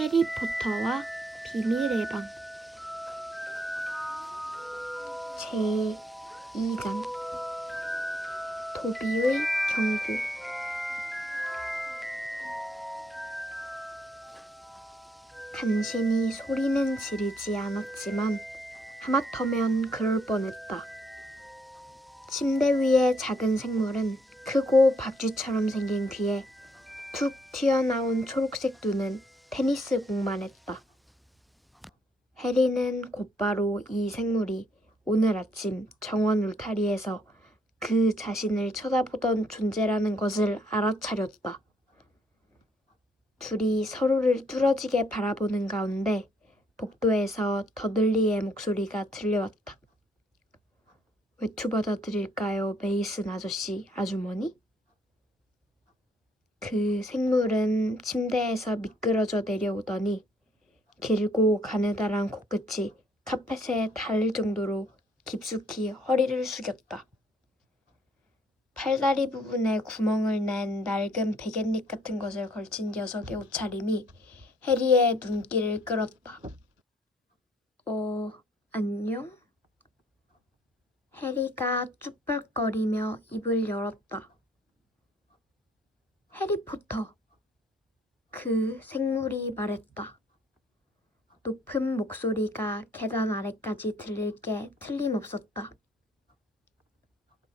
해리포터와 비밀의 방 제2장 도비의 경고. 간신히 소리는 지르지 않았지만 하마터면 그럴 뻔했다. 침대 위의 작은 생물은 크고 박쥐처럼 생긴 귀에 툭 튀어나온 초록색 눈은 테니스공만 했다. 해리는 곧바로 이 생물이 오늘 아침 정원 울타리에서 그 자신을 쳐다보던 존재라는 것을 알아차렸다. 둘이 서로를 뚫어지게 바라보는 가운데 복도에서 더들리의 목소리가 들려왔다. 외투 받아드릴까요, 메이슨 아저씨, 아주머니? 그 생물은 침대에서 미끄러져 내려오더니 길고 가느다란 코끝이 카펫에 닿을 정도로 깊숙이 허리를 숙였다. 팔다리 부분에 구멍을 낸 낡은 베갯잎 같은 것을 걸친 녀석의 옷차림이 해리의 눈길을 끌었다. 안녕? 해리가 쭈뼛거리며 입을 열었다. 해리포터. 그 생물이 말했다. 높은 목소리가 계단 아래까지 들릴 게 틀림없었다.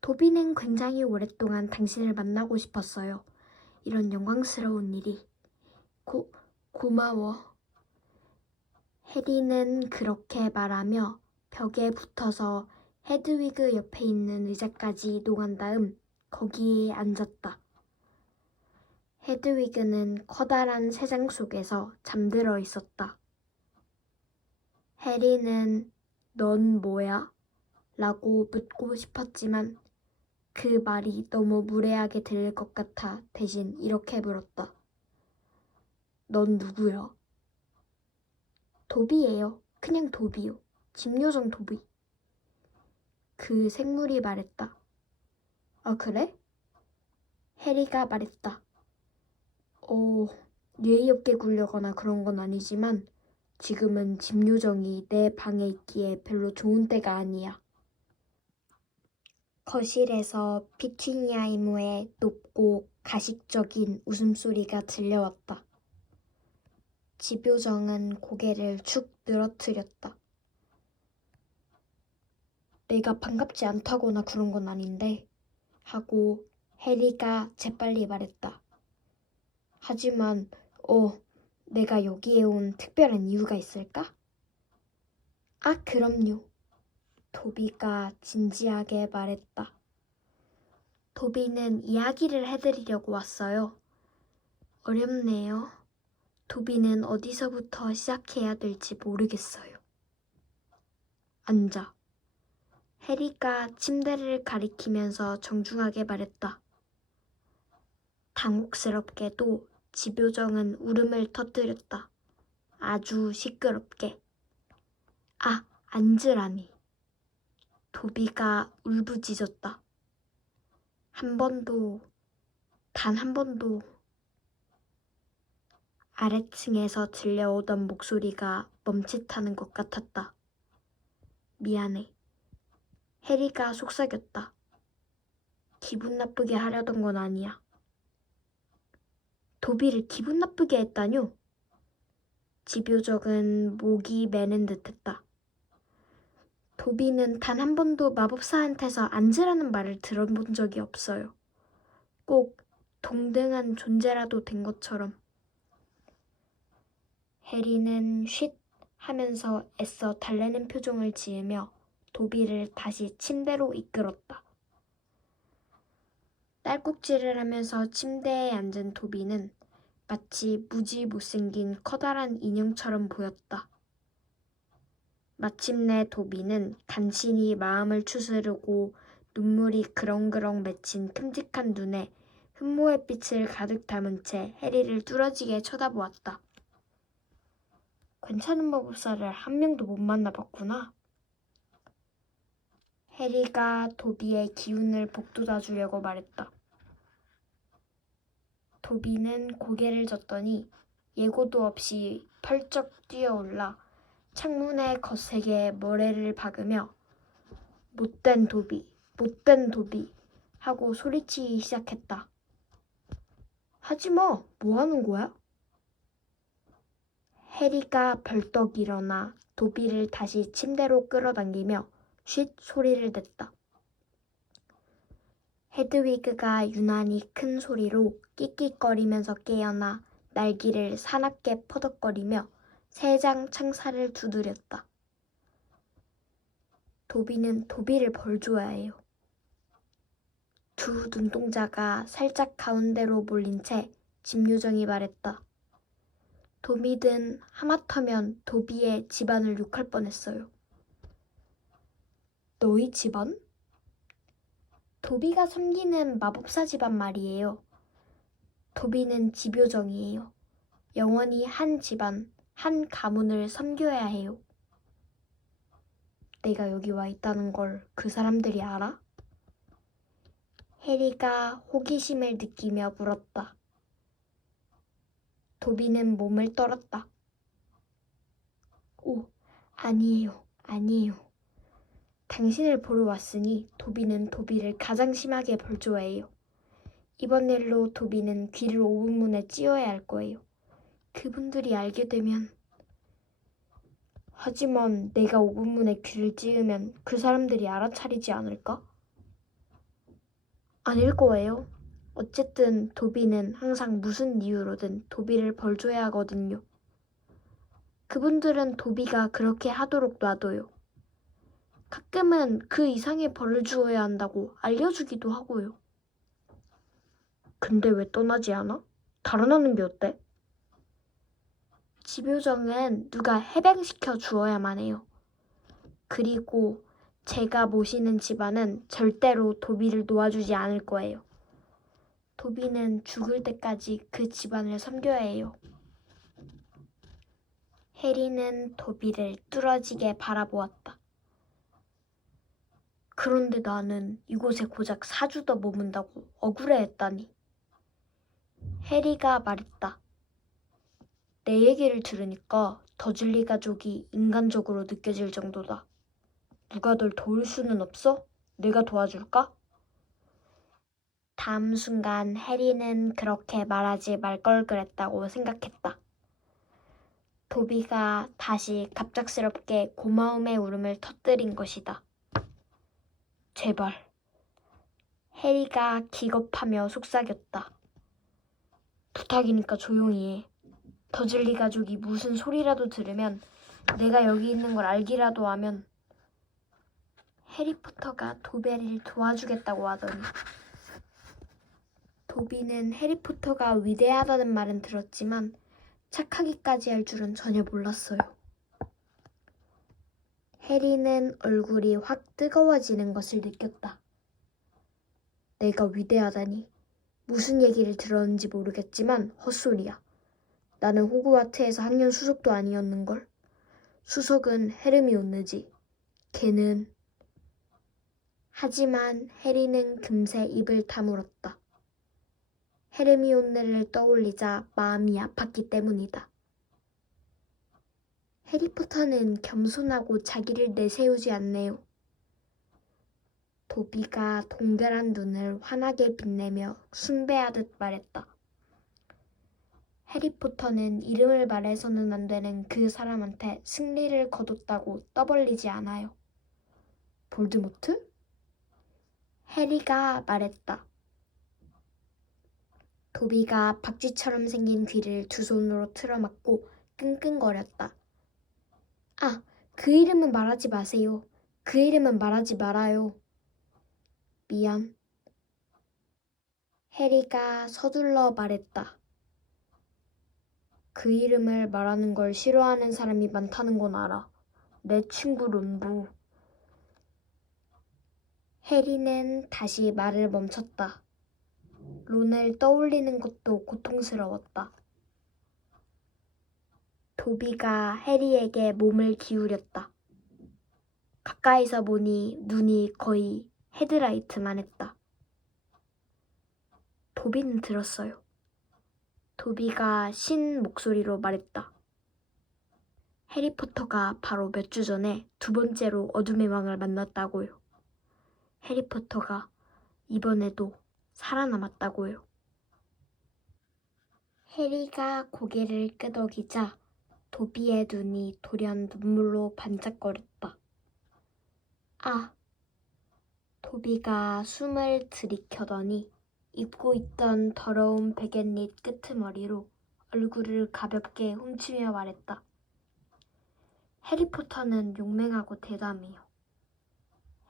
도비는 굉장히 오랫동안 당신을 만나고 싶었어요. 이런 영광스러운 일이. 고마워. 해리는 그렇게 말하며 벽에 붙어서 헤드위그 옆에 있는 의자까지 이동한 다음 거기에 앉았다. 헤드위그는 커다란 새장 속에서 잠들어 있었다. 해리는 넌 뭐야? 라고 묻고 싶었지만 그 말이 너무 무례하게 들릴 것 같아 대신 이렇게 물었다. 넌 누구야? 도비예요. 그냥 도비요. 집요정 도비. 그 생물이 말했다. 아, 그래? 해리가 말했다. 예의 없게 굴려거나 그런 건 아니지만 지금은 집요정이 내 방에 있기에 별로 좋은 때가 아니야. 거실에서 피튜니아 이모의 높고 가식적인 웃음소리가 들려왔다. 집요정은 고개를 축 늘어뜨렸다. 내가 반갑지 않다거나 그런 건 아닌데 하고 해리가 재빨리 말했다. 하지만 내가 여기에 온 특별한 이유가 있을까? 아, 그럼요. 도비가 진지하게 말했다. 도비는 이야기를 해드리려고 왔어요. 어렵네요. 도비는 어디서부터 시작해야 될지 모르겠어요. 앉아. 해리가 침대를 가리키면서 정중하게 말했다. 당혹스럽게도 집요정은 울음을 터뜨렸다. 아주 시끄럽게. 아, 앉으라니. 도비가 울부짖었다. 단 한 번도 아래층에서 들려오던 목소리가 멈칫하는 것 같았다. 미안해. 해리가 속삭였다. 기분 나쁘게 하려던 건 아니야. 도비를 기분 나쁘게 했다뇨? 집요적은 목이 메는 듯했다. 도비는 단 한 번도 마법사한테서 앉으라는 말을 들어본 적이 없어요. 꼭 동등한 존재라도 된 것처럼. 해리는 쉿 하면서 애써 달래는 표정을 지으며 도비를 다시 침대로 이끌었다. 딸꾹질을 하면서 침대에 앉은 도비는 마치 무지 못생긴 커다란 인형처럼 보였다. 마침내 도비는 간신히 마음을 추스르고 눈물이 그렁그렁 맺힌 큼직한 눈에 흠모의 빛을 가득 담은 채 해리를 뚫어지게 쳐다보았다. 괜찮은 마법사를 한 명도 못 만나봤구나. 해리가 도비의 기운을 북돋아 주려고 말했다. 도비는 고개를 젓더니 예고도 없이 펄쩍 뛰어올라 창문에 거세게 모래를 박으며 못된 도비, 못된 도비 하고 소리치기 시작했다. 하지마, 뭐 하는 거야? 해리가 벌떡 일어나 도비를 다시 침대로 끌어당기며 쉿 소리를 냈다. 헤드위그가 유난히 큰 소리로 끽끽거리면서 깨어나 날개를 사납게 퍼덕거리며 세 장 창살을 두드렸다. 도비는 도비를 벌줘야 해요. 두 눈동자가 살짝 가운데로 몰린 채 집요정이 말했다. 도비든 하마터면 도비의 집안을 욕할 뻔했어요. 너희 집안? 도비가 섬기는 마법사 집안 말이에요. 도비는 집요정이에요. 영원히 한 집안, 한 가문을 섬겨야 해요. 내가 여기 와 있다는 걸 그 사람들이 알아? 해리가 호기심을 느끼며 물었다. 도비는 몸을 떨었다. 오, 아니에요, 아니에요. 당신을 보러 왔으니 도비는 도비를 가장 심하게 벌줘야 해요. 이번 일로 도비는 귀를 5분문에 찧어야 할 거예요. 그분들이 알게 되면... 하지만 내가 5분문에 귀를 찌으면 그 사람들이 알아차리지 않을까? 아닐 거예요. 어쨌든 도비는 항상 무슨 이유로든 도비를 벌줘야 하거든요. 그분들은 도비가 그렇게 하도록 놔둬요. 가끔은 그 이상의 벌을 주어야 한다고 알려주기도 하고요. 근데 왜 떠나지 않아? 달아나는 게 어때? 집요정은 누가 해방시켜 주어야만 해요. 그리고 제가 모시는 집안은 절대로 도비를 놓아주지 않을 거예요. 도비는 죽을 때까지 그 집안을 섬겨야 해요. 해리는 도비를 뚫어지게 바라보았다. 그런데 나는 이곳에 고작 4주 더 머문다고 억울해했다니. 해리가 말했다. 내 얘기를 들으니까 더즐리 가족이 인간적으로 느껴질 정도다. 누가 널 도울 수는 없어? 내가 도와줄까? 다음 순간 해리는 그렇게 말하지 말 걸 그랬다고 생각했다. 도비가 다시 갑작스럽게 고마움의 울음을 터뜨린 것이다. 제발. 해리가 기겁하며 속삭였다. 부탁이니까 조용히 해. 더즐리 가족이 무슨 소리라도 들으면 내가 여기 있는 걸 알기라도 하면 해리포터가 도비를 도와주겠다고 하더니 도비는 해리포터가 위대하다는 말은 들었지만 착하기까지 할 줄은 전혀 몰랐어요. 해리는 얼굴이 확 뜨거워지는 것을 느꼈다. 내가 위대하다니. 무슨 얘기를 들었는지 모르겠지만 헛소리야. 나는 호그와트에서 학년 수석도 아니었는걸. 수석은 헤르미온느지. 걔는... 하지만 해리는 금세 입을 다물었다. 헤르미온느를 떠올리자 마음이 아팠기 때문이다. 해리포터는 겸손하고 자기를 내세우지 않네요. 도비가 동그란 눈을 환하게 빛내며 숭배하듯 말했다. 해리포터는 이름을 말해서는 안 되는 그 사람한테 승리를 거뒀다고 떠벌리지 않아요. 볼드모트? 해리가 말했다. 도비가 박쥐처럼 생긴 귀를 두 손으로 틀어막고 끙끙거렸다. 아, 그 이름은 말하지 마세요. 그 이름은 말하지 말아요. 미안. 해리가 서둘러 말했다. 그 이름을 말하는 걸 싫어하는 사람이 많다는 건 알아. 내 친구 론부. 해리는 다시 말을 멈췄다. 론을 떠올리는 것도 고통스러웠다. 도비가 해리에게 몸을 기울였다. 가까이서 보니 눈이 거의 헤드라이트만 했다. 도비는 들었어요. 도비가 신 목소리로 말했다. 해리포터가 바로 몇 주 전에 두 번째로 어둠의 왕을 만났다고요. 해리포터가 이번에도 살아남았다고요. 해리가 고개를 끄덕이자 도비의 눈이 돌연 눈물로 반짝거렸다. 아! 도비가 숨을 들이켜더니 입고 있던 더러운 베갯잎 끄트머리로 얼굴을 가볍게 훔치며 말했다. 해리포터는 용맹하고 대담해요.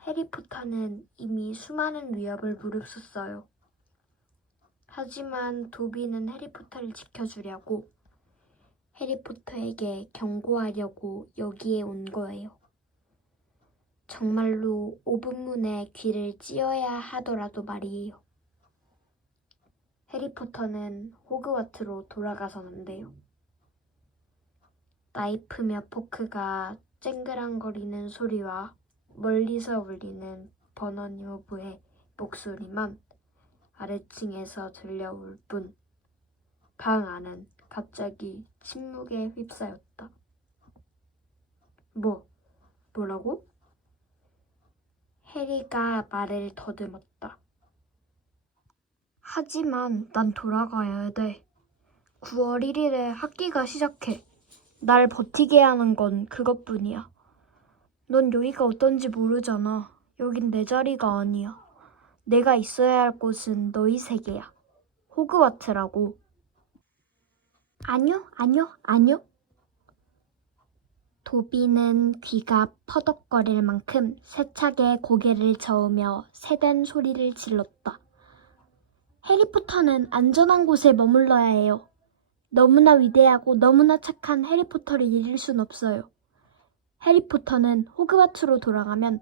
해리포터는 이미 수많은 위협을 무릅썼어요. 하지만 도비는 해리포터를 지켜주려고 해리포터에게 경고하려고 여기에 온 거예요. 정말로 5분문에 귀를 찧어야 하더라도 말이에요. 해리포터는 호그와트로 돌아가선 안 돼요. 나이프며 포크가 쨍그랑거리는 소리와 멀리서 울리는 버너니 호브의 목소리만 아래층에서 들려올 뿐 방 안은 갑자기 침묵에 휩싸였다. 뭐라고? 해리가 말을 더듬었다. 하지만 난 돌아가야 돼. 9월 1일에 학기가 시작해. 날 버티게 하는 건 그것뿐이야. 넌 여기가 어떤지 모르잖아. 여긴 내 자리가 아니야. 내가 있어야 할 곳은 너희 세계야. 호그와트라고. 아니요. 도비는 귀가 퍼덕거릴 만큼 세차게 고개를 저으며 세된 소리를 질렀다. 해리포터는 안전한 곳에 머물러야 해요. 너무나 위대하고 너무나 착한 해리포터를 잃을 순 없어요. 해리포터는 호그와트로 돌아가면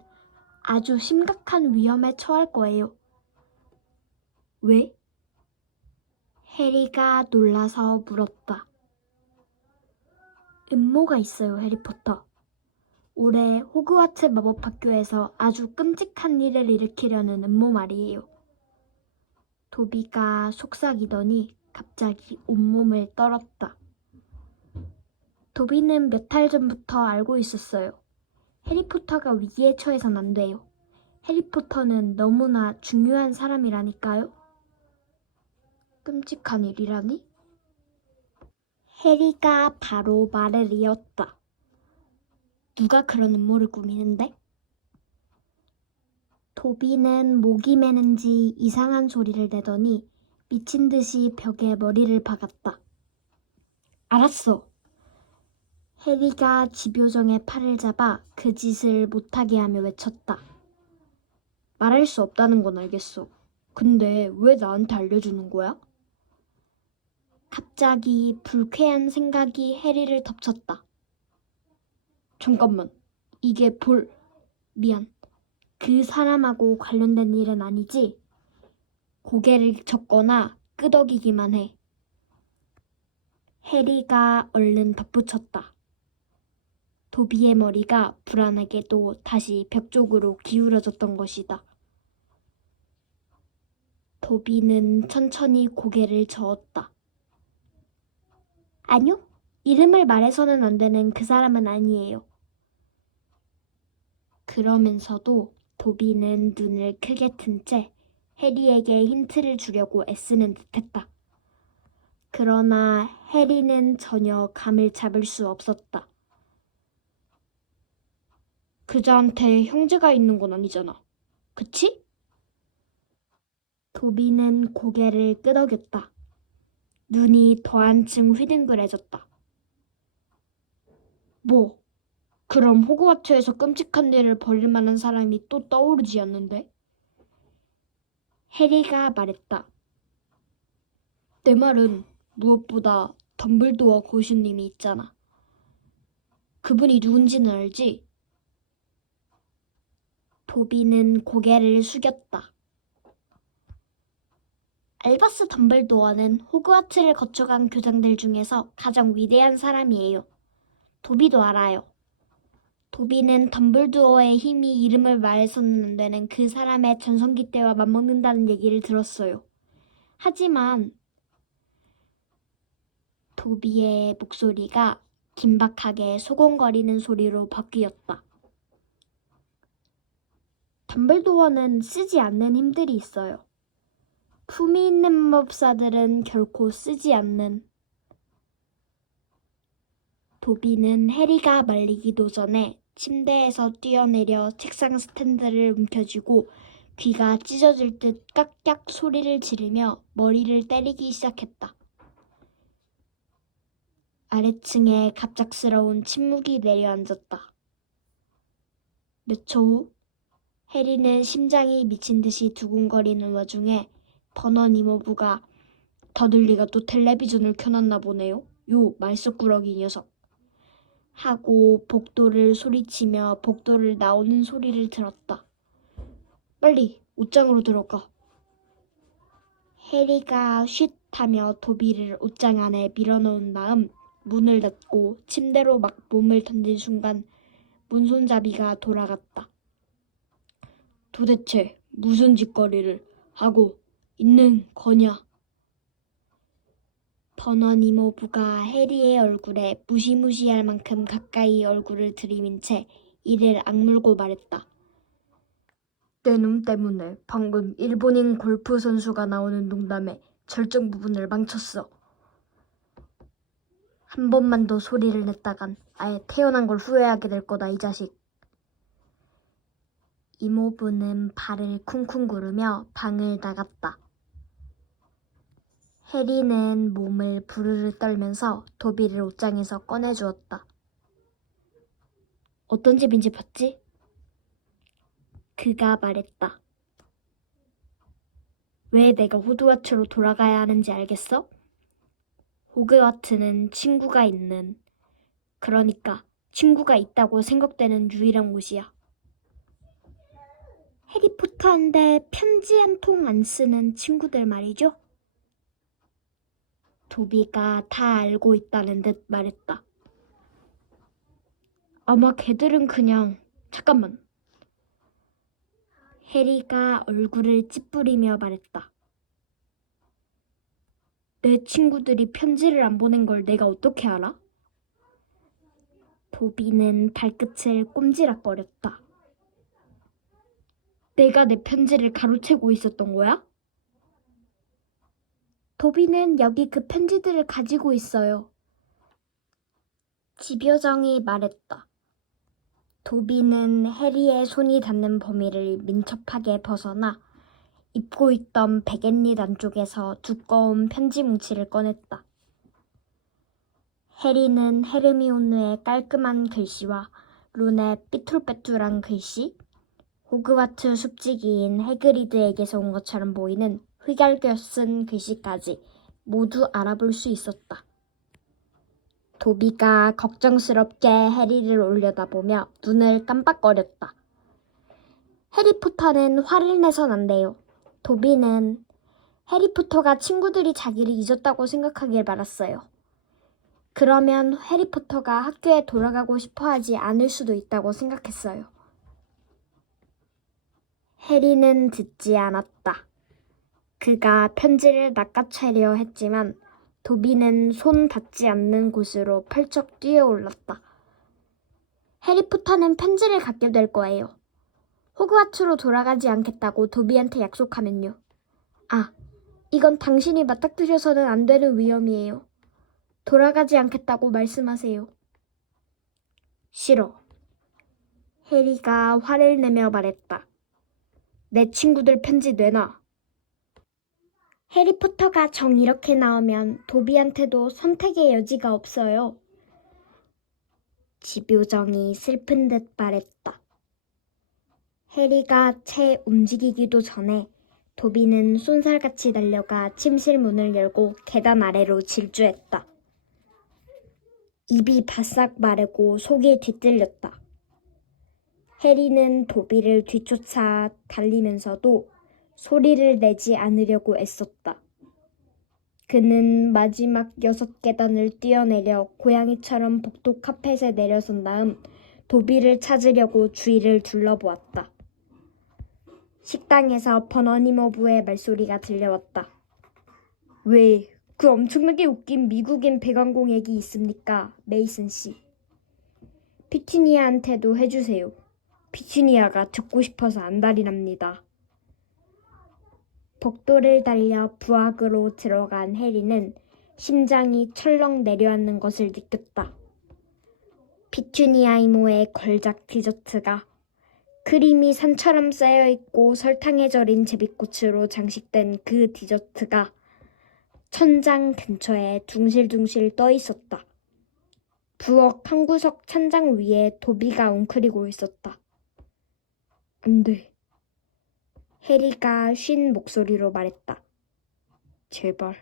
아주 심각한 위험에 처할 거예요. 왜? 해리가 놀라서 물었다. 음모가 있어요, 해리포터. 올해 호그와트 마법학교에서 아주 끔찍한 일을 일으키려는 음모 말이에요. 도비가 속삭이더니 갑자기 온몸을 떨었다. 도비는 몇 달 전부터 알고 있었어요. 해리포터가 위기에 처해선 안 돼요. 해리포터는 너무나 중요한 사람이라니까요. 끔찍한 일이라니? 해리가 바로 말을 이었다. 누가 그런 음모를 꾸미는데? 도비는 목이 메는지 이상한 소리를 내더니 미친 듯이 벽에 머리를 박았다. 알았어. 해리가 집요정의 팔을 잡아 그 짓을 못하게 하며 외쳤다. 말할 수 없다는 건 알겠어. 근데 왜 나한테 알려주는 거야? 갑자기 불쾌한 생각이 해리를 덮쳤다. 잠깐만, 이게 미안. 그 사람하고 관련된 일은 아니지? 고개를 젓거나 끄덕이기만 해. 해리가 얼른 덧붙였다. 도비의 머리가 불안하게도 다시 벽 쪽으로 기울어졌던 것이다. 도비는 천천히 고개를 저었다. 아니요, 이름을 말해서는 안 되는 그 사람은 아니에요. 그러면서도 도비는 눈을 크게 튼 채 해리에게 힌트를 주려고 애쓰는 듯했다. 그러나 해리는 전혀 감을 잡을 수 없었다. 그자한테 형제가 있는 건 아니잖아. 그치? 도비는 고개를 끄덕였다. 눈이 더 한층 휘둥그레졌다. 그럼 호그와트에서 끔찍한 일을 벌일 만한 사람이 또 떠오르지 않는데? 해리가 말했다. 내 말은 무엇보다 덤블도어 고수님이 있잖아. 그분이 누군지는 알지? 도비는 고개를 숙였다. 알버스 덤블도어는 호그와트를 거쳐간 교장들 중에서 가장 위대한 사람이에요. 도비도 알아요. 도비는 덤블도어의 힘이 이름을 말해서는 안 되는 그 사람의 전성기 때와 맞먹는다는 얘기를 들었어요. 하지만 도비의 목소리가 긴박하게 소곤거리는 소리로 바뀌었다. 덤블도어는 쓰지 않는 힘들이 있어요. 품이 있는 마법사들은 결코 쓰지 않는. 도비는 해리가 말리기도 전에 침대에서 뛰어내려 책상 스탠드를 움켜쥐고 귀가 찢어질 듯 깍깍 소리를 지르며 머리를 때리기 시작했다. 아래층에 갑작스러운 침묵이 내려앉았다. 몇 초 후 해리는 심장이 미친 듯이 두근거리는 와중에 버넌 이모부가 더들리가 또 텔레비전을 켜놨나 보네요. 요 말썽꾸러기 녀석. 하고 복도를 소리치며 복도를 나오는 소리를 들었다. 빨리 옷장으로 들어가. 해리가 쉿 하며 도비를 옷장 안에 밀어넣은 다음 문을 닫고 침대로 막 몸을 던진 순간 문손잡이가 돌아갔다. 도대체 무슨 짓거리를 하고 있는 거냐? 버넌 이모부가 해리의 얼굴에 무시무시할 만큼 가까이 얼굴을 들이민 채 이를 악물고 말했다. 내 놈 때문에 방금 일본인 골프 선수가 나오는 농담의 절정 부분을 망쳤어. 한 번만 더 소리를 냈다간 아예 태어난 걸 후회하게 될 거다, 이 자식. 이모부는 발을 쿵쿵 구르며 방을 나갔다. 해리는 몸을 부르르 떨면서 도비를 옷장에서 꺼내주었다. 어떤 집인지 봤지? 그가 말했다. 왜 내가 호그와트로 돌아가야 하는지 알겠어? 호그와트는 친구가 있는, 그러니까 친구가 있다고 생각되는 유일한 곳이야. 해리포터인데 편지 한 통 안 쓰는 친구들 말이죠? 도비가 다 알고 있다는 듯 말했다. 아마 걔들은 그냥... 잠깐만. 해리가 얼굴을 찌푸리며 말했다. 내 친구들이 편지를 안 보낸 걸 내가 어떻게 알아? 도비는 발끝을 꼼지락거렸다. 내가 내 편지를 가로채고 있었던 거야? 도비는 여기 그 편지들을 가지고 있어요. 집요정이 말했다. 도비는 해리의 손이 닿는 범위를 민첩하게 벗어나 입고 있던 베갯잎 안쪽에서 두꺼운 편지 뭉치를 꺼냈다. 해리는 헤르미온느의 깔끔한 글씨와 론의 삐뚤빼뚤한 글씨, 호그와트 숲지기인 해그리드에게서 온 것처럼 보이는 휘갈겨 쓴 글씨까지 모두 알아볼 수 있었다. 도비가 걱정스럽게 해리를 올려다보며 눈을 깜빡거렸다. 해리포터는 화를 내선 안 돼요. 도비는 해리포터가 친구들이 자기를 잊었다고 생각하길 바랐어요. 그러면 해리포터가 학교에 돌아가고 싶어 하지 않을 수도 있다고 생각했어요. 해리는 듣지 않았다. 그가 편지를 낚아채려 했지만 도비는 손 닿지 않는 곳으로 펄쩍 뛰어올랐다. 해리포터는 편지를 갖게 될 거예요. 호그와트로 돌아가지 않겠다고 도비한테 약속하면요. 아, 이건 당신이 맞닥뜨려서는 안 되는 위험이에요. 돌아가지 않겠다고 말씀하세요. 싫어. 해리가 화를 내며 말했다. 내 친구들 편지 내놔. 해리포터가 정 이렇게 나오면 도비한테도 선택의 여지가 없어요. 집요정이 슬픈 듯 말했다. 해리가 채 움직이기도 전에 도비는 쏜살같이 달려가 침실 문을 열고 계단 아래로 질주했다. 입이 바싹 마르고 속이 뒤틀렸다. 해리는 도비를 뒤쫓아 달리면서도 소리를 내지 않으려고 애썼다. 그는 마지막 6계단을 뛰어내려 고양이처럼 복도 카펫에 내려선 다음 도비를 찾으려고 주위를 둘러보았다. 식당에서 버너니머부의 말소리가 들려왔다. 왜 그 엄청나게 웃긴 미국인 배관공 얘기 있습니까, 메이슨 씨? 피투니아한테도 해주세요. 피투니아가 듣고 싶어서 안달이 납니다. 복도를 달려 부엌으로 들어간 해리는 심장이 철렁 내려앉는 것을 느꼈다. 피투니아 이모의 걸작 디저트가 크림이 산처럼 쌓여있고 설탕에 절인 제비꽃으로 장식된 그 디저트가 천장 근처에 둥실둥실 떠 있었다. 부엌 한 구석 찬장 위에 도비가 웅크리고 있었다. 안 돼. 해리가 쉰 목소리로 말했다. 제발,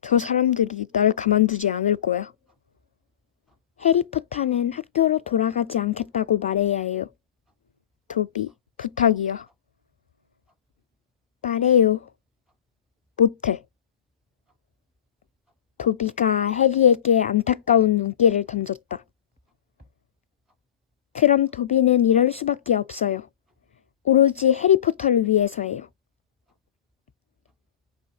저 사람들이 날 가만두지 않을 거야. 해리포터는 학교로 돌아가지 않겠다고 말해야 해요. 도비, 부탁이야. 말해요. 못해. 도비가 해리에게 안타까운 눈길을 던졌다. 그럼 도비는 이럴 수밖에 없어요. 오로지 해리포터를 위해서예요.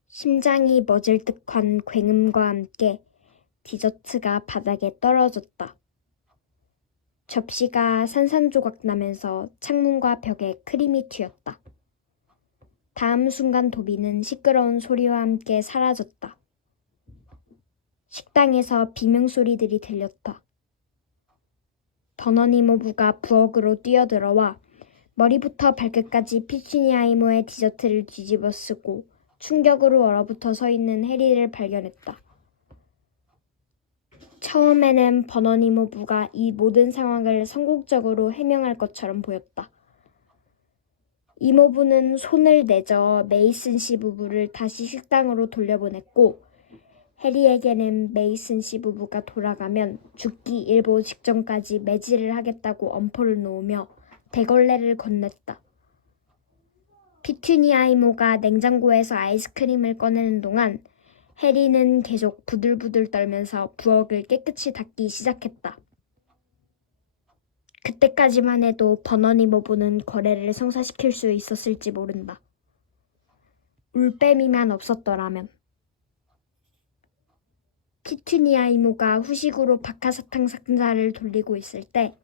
심장이 멎을 듯한 굉음과 함께 디저트가 바닥에 떨어졌다. 접시가 산산조각 나면서 창문과 벽에 크림이 튀었다. 다음 순간 도비는 시끄러운 소리와 함께 사라졌다. 식당에서 비명소리들이 들렸다. 버너니 모부가 부엌으로 뛰어들어와 머리부터 발끝까지 피투니아 이모의 디저트를 뒤집어 쓰고 충격으로 얼어붙어 서 있는 해리를 발견했다. 처음에는 버너니 모부가 이 모든 상황을 성공적으로 해명할 것처럼 보였다. 이모부는 손을 내저 메이슨 씨 부부를 다시 식당으로 돌려보냈고 해리에게는 메이슨 씨 부부가 돌아가면 죽기 일보 직전까지 매질을 하겠다고 엄포를 놓으며 대걸레를 건넸다. 피투니아 이모가 냉장고에서 아이스크림을 꺼내는 동안 해리는 계속 부들부들 떨면서 부엌을 깨끗이 닦기 시작했다. 그때까지만 해도 버너니 모부는 거래를 성사시킬 수 있었을지 모른다. 울빼미만 없었더라면. 피투니아 이모가 후식으로 박하사탕 상자를 돌리고 있을 때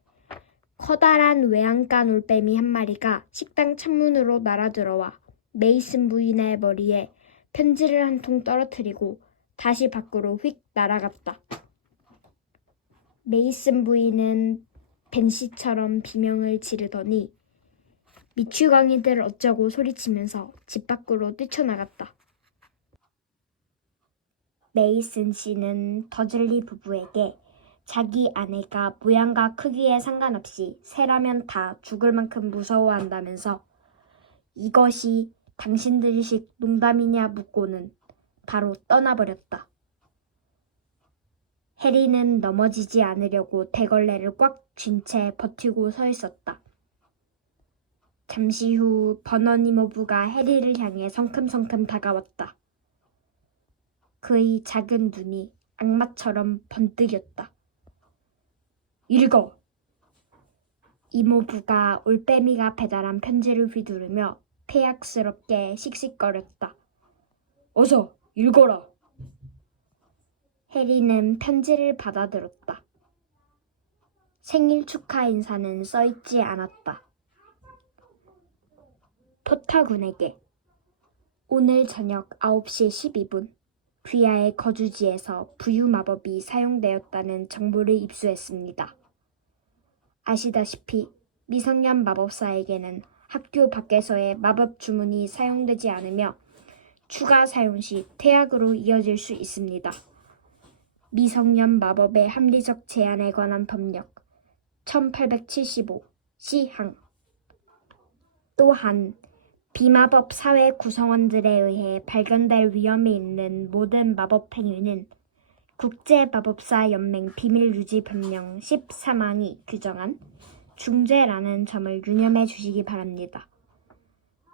커다란 외양간 올빼미 한 마리가 식당 창문으로 날아들어와 메이슨 부인의 머리에 편지를 한 통 떨어뜨리고 다시 밖으로 휙 날아갔다. 메이슨 부인은 벤씨처럼 비명을 지르더니 미추광이들 어쩌고 소리치면서 집 밖으로 뛰쳐나갔다. 메이슨 씨는 더즐리 부부에게 자기 아내가 모양과 크기에 상관없이 새라면 다 죽을 만큼 무서워한다면서 이것이 당신들식 농담이냐 묻고는 바로 떠나버렸다. 해리는 넘어지지 않으려고 대걸레를 꽉 쥔 채 버티고 서 있었다. 잠시 후 버너니 모부가 해리를 향해 성큼성큼 다가왔다. 그의 작은 눈이 악마처럼 번뜩였다. 읽어! 이모부가 올빼미가 배달한 편지를 휘두르며 폐악스럽게 씩씩거렸다. 어서 읽어라! 해리는 편지를 받아들었다. 생일 축하 인사는 써있지 않았다. 토타군에게 오늘 저녁 9시 12분 귀하의 거주지에서 부유 마법이 사용되었다는 정보를 입수했습니다. 아시다시피 미성년 마법사에게는 학교 밖에서의 마법 주문이 사용되지 않으며 추가 사용 시 퇴학으로 이어질 수 있습니다. 미성년 마법의 합리적 제한에 관한 법령 1875 시항. 또한 비마법 사회 구성원들에 의해 발견될 위험이 있는 모든 마법 행위는 국제마법사 연맹 비밀유지 법령 13항이 규정한 중죄라는 점을 유념해 주시기 바랍니다.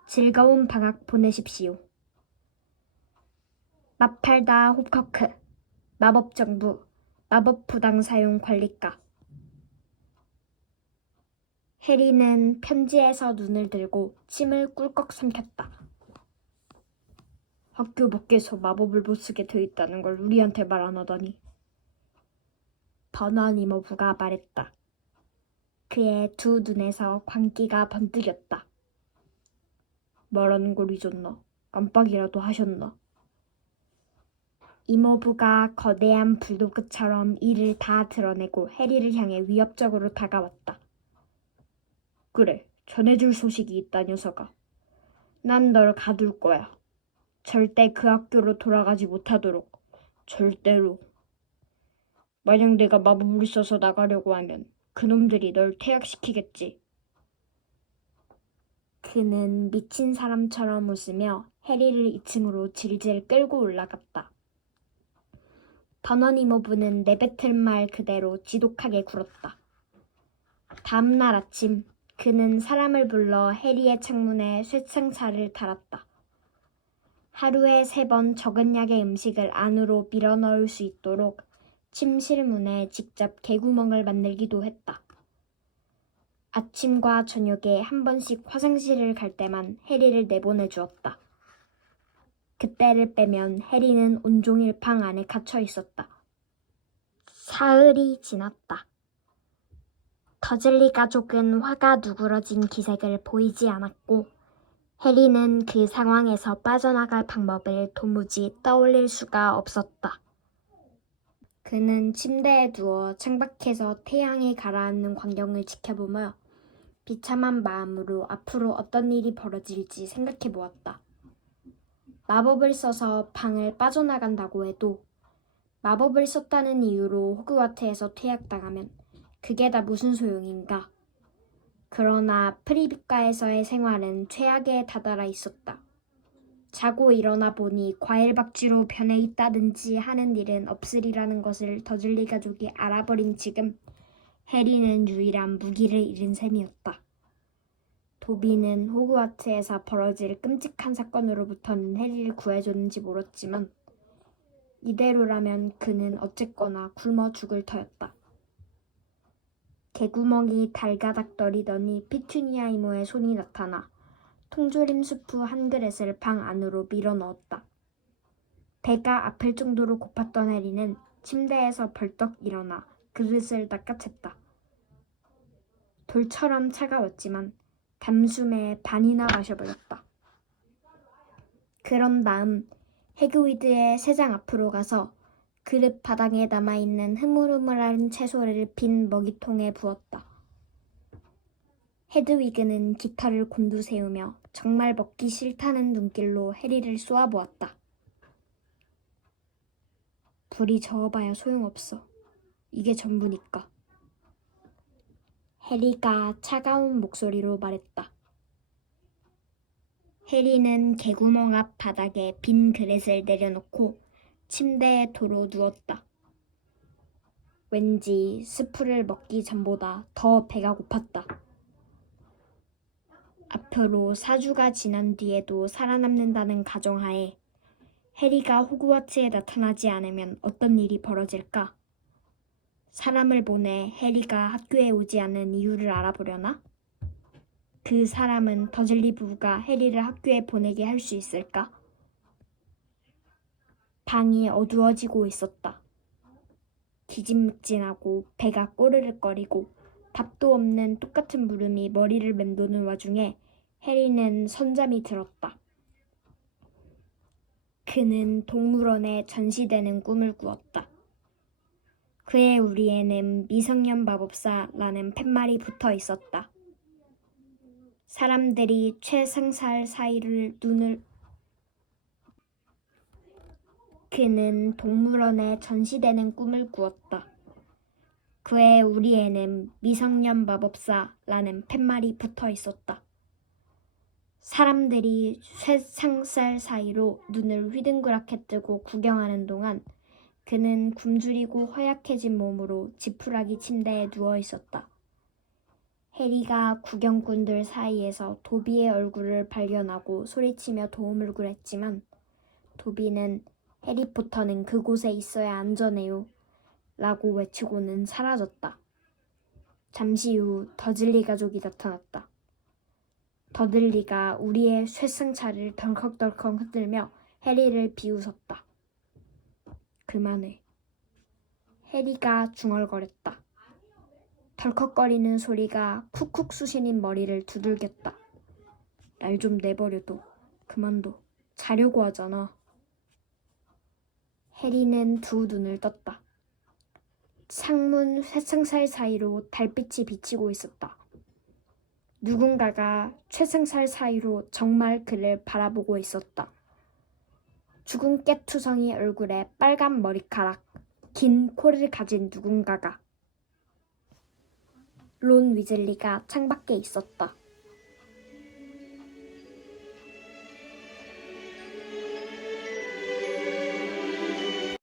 즐거운 방학 보내십시오. 마팔다 홉커크 마법정부 마법 부당 사용 관리과. 해리는 편지에서 눈을 들고 침을 꿀꺽 삼켰다. 학교 밖에서 마법을 못 쓰게 돼 있다는 걸 우리한테 말 안 하다니. 버넌 이모부가 말했다. 그의 두 눈에서 광기가 번뜩였다. 말하는 걸 잊었나? 깜빡이라도 하셨나? 이모부가 거대한 불도끝처럼 이를 다 드러내고 해리를 향해 위협적으로 다가왔다. 그래, 전해줄 소식이 있다, 녀석아. 난 널 가둘 거야. 절대 그 학교로 돌아가지 못하도록. 절대로. 만약 내가 마법을 써서 나가려고 하면 그놈들이 널 퇴학시키겠지. 그는 미친 사람처럼 웃으며 해리를 2층으로 질질 끌고 올라갔다. 버넌 이모부는 내뱉을 말 그대로 지독하게 굴었다. 다음 날 아침 그는 사람을 불러 해리의 창문에 쇠창살을 달았다. 하루에 3번 적은 약의 음식을 안으로 밀어 넣을 수 있도록 침실문에 직접 개구멍을 만들기도 했다. 아침과 저녁에 한 번씩 화장실을 갈 때만 해리를 내보내 주었다. 그때를 빼면 해리는 온종일 방 안에 갇혀 있었다. 사흘이 지났다. 더즐리 가족은 화가 누그러진 기색을 보이지 않았고 해리는 그 상황에서 빠져나갈 방법을 도무지 떠올릴 수가 없었다. 그는 침대에 누워 창밖에서 태양이 가라앉는 광경을 지켜보며 비참한 마음으로 앞으로 어떤 일이 벌어질지 생각해 보았다. 마법을 써서 방을 빠져나간다고 해도 마법을 썼다는 이유로 호그와트에서 퇴학당하면 그게 다 무슨 소용인가. 그러나 프리비과에서의 생활은 최악에 다다라 있었다. 자고 일어나 보니 과일박쥐로 변해 있다든지 하는 일은 없으리라는 것을 더즐리 가족이 알아버린 지금 해리는 유일한 무기를 잃은 셈이었다. 도비는 호그와트에서 벌어질 끔찍한 사건으로부터는 해리를 구해줬는지 모르지만 이대로라면 그는 어쨌거나 굶어 죽을 터였다. 개구멍이 달가닥거리더니 피투니아 이모의 손이 나타나 통조림 수프 한 그릇을 방 안으로 밀어 넣었다. 배가 아플 정도로 고팠던 해리는 침대에서 벌떡 일어나 그릇을 닦아챘다. 돌처럼 차가웠지만 담숨에 반이나 마셔버렸다. 그런 다음 해그위드의 새장 앞으로 가서 그릇 바닥에 남아있는 흐물흐물한 채소를 빈 먹이통에 부었다. 헤드위그는 깃털을 곤두세우며 정말 먹기 싫다는 눈길로 해리를 쏘아보았다. 불이 저어봐야 소용없어. 이게 전부니까. 해리가 차가운 목소리로 말했다. 해리는 개구멍 앞 바닥에 빈 그릇을 내려놓고 침대에 도로 누웠다. 왠지 스프를 먹기 전보다 더 배가 고팠다. 앞으로 4주가 지난 뒤에도 살아남는다는 가정하에 해리가 호그와트에 나타나지 않으면 어떤 일이 벌어질까? 사람을 보내 해리가 학교에 오지 않는 이유를 알아보려나? 그 사람은 더즐리 부부가 해리를 학교에 보내게 할 수 있을까? 방이 어두워지고 있었다. 기진맥진하고 배가 꼬르륵거리고 답도 없는 똑같은 물음이 머리를 맴도는 와중에 해리는 선잠이 들었다. 그는 동물원에 전시되는 꿈을 꾸었다. 그의 우리에는 미성년 마법사라는 팻말이 붙어 있었다. 사람들이 최상살 사이를 그는 동물원에 전시되는 꿈을 꾸었다. 그의 우리에는 미성년 마법사라는 팻말이 붙어 있었다. 사람들이 쇠창살 사이로 눈을 휘둥그랗게 뜨고 구경하는 동안 그는 굶주리고 허약해진 몸으로 지푸라기 침대에 누워 있었다. 해리가 구경꾼들 사이에서 도비의 얼굴을 발견하고 소리치며 도움을 구했지만 도비는 해리포터는 그곳에 있어야 안전해요 라고 외치고는 사라졌다. 잠시 후 더즐리 가족이 나타났다. 더들리가 우리의 쇠승차를 덜컥덜컥 흔들며 해리를 비웃었다. 그만해. 해리가 중얼거렸다. 덜컥거리는 소리가 쿡쿡 쑤시는 머리를 두들겼다. 날 좀 내버려둬. 그만둬. 자려고 하잖아. 해리는 두 눈을 떴다. 창문 쇠창살 사이로 달빛이 비치고 있었다. 누군가가 쇠창살 사이로 정말 그를 바라보고 있었다. 죽은 깨투성이 얼굴에 빨간 머리카락, 긴 코를 가진 누군가가. 론 위즐리가 창밖에 있었다.